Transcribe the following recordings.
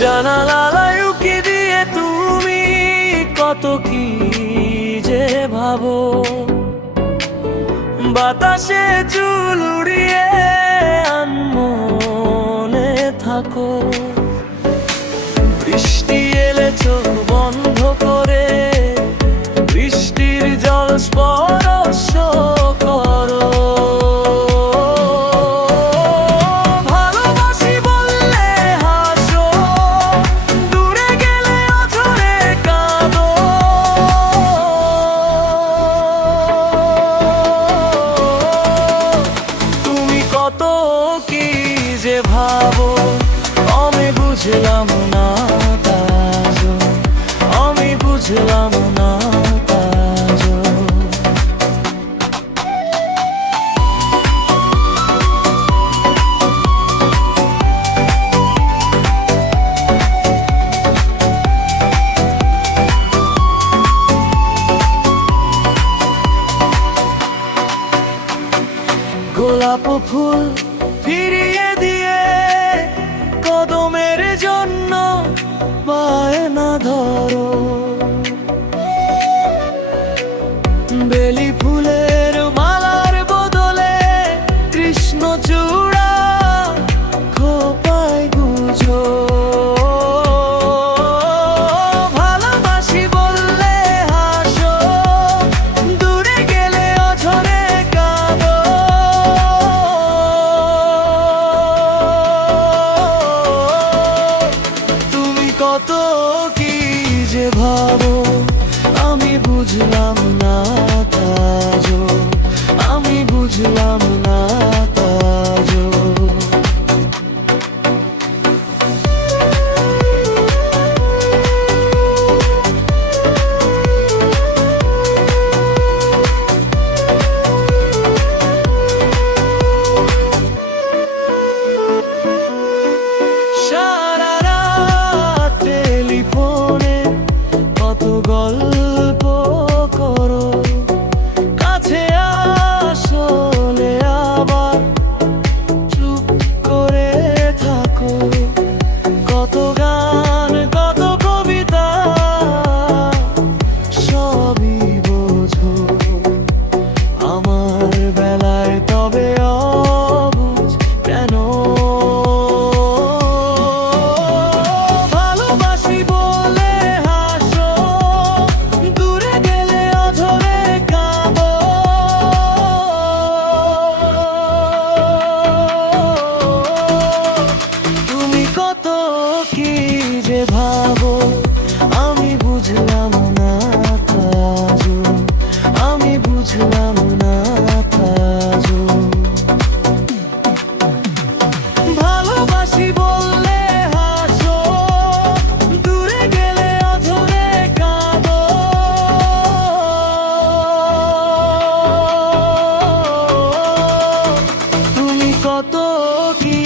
জানালায় উকি দিয়ে তুমি কত কি যে ভাবো, বাতাসে চুল উড়িয়ে আনমনে থাকো। বৃষ্টি এলে চোখ বন্ধ করে বৃষ্টির জল স্পর্শ করো। ভালোবাসি বললে হাসো, দূরে গেলে অঝরে কাঁদো। তুমি কত কি যে ভাবো, আমি বুঝলাম না তাজো, আমি বুঝলাম না তাজো। গোলাপ ফুল ফিরিয়ে দিয়ে কদমের জন্য বায়না ধরো। বেলি ফুলের মালার বদলে কৃষ্ণচূড়া খোপায় গুজো। ভালোবাসি বললে হাসো, দূরে গেলে অঝরে কাঁদো। তুমি কত কি যে ভাবো, আমি বুঝলাম না তাজো, আমি বুঝলাম না তাজো। সারা রাত টেলিফোনে কত গল্প করো, কাছে আসলে আবার চুপ করে থাকো। কত গান কত কবিতা সবই বোঝো, আমার বেলায় তবে অবুঝ কেন? ভালোবাসি বলে হাসো, দূরে গেলে অঝরে কাঁদো। তুমি কত কি যে ভাবো, আমি বুঝলাম না তাজো, আমি বুঝলাম না তাজো। ভালোবাসি বললে হাসো, দূরে গেলে অঝরে কাঁদো। তুমি কত কি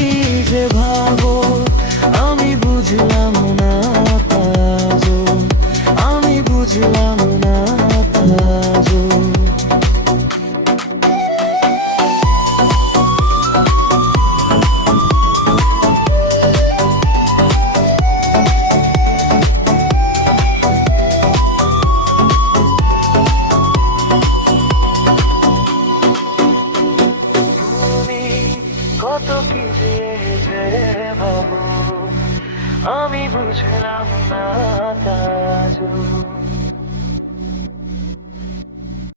যে ভাবো, আমি বুঝলাম না তাজো, আমি বুঝলাম না তাজো। তুমি কত কি যে ভাবো, আমি বুঝলাম না তাজো।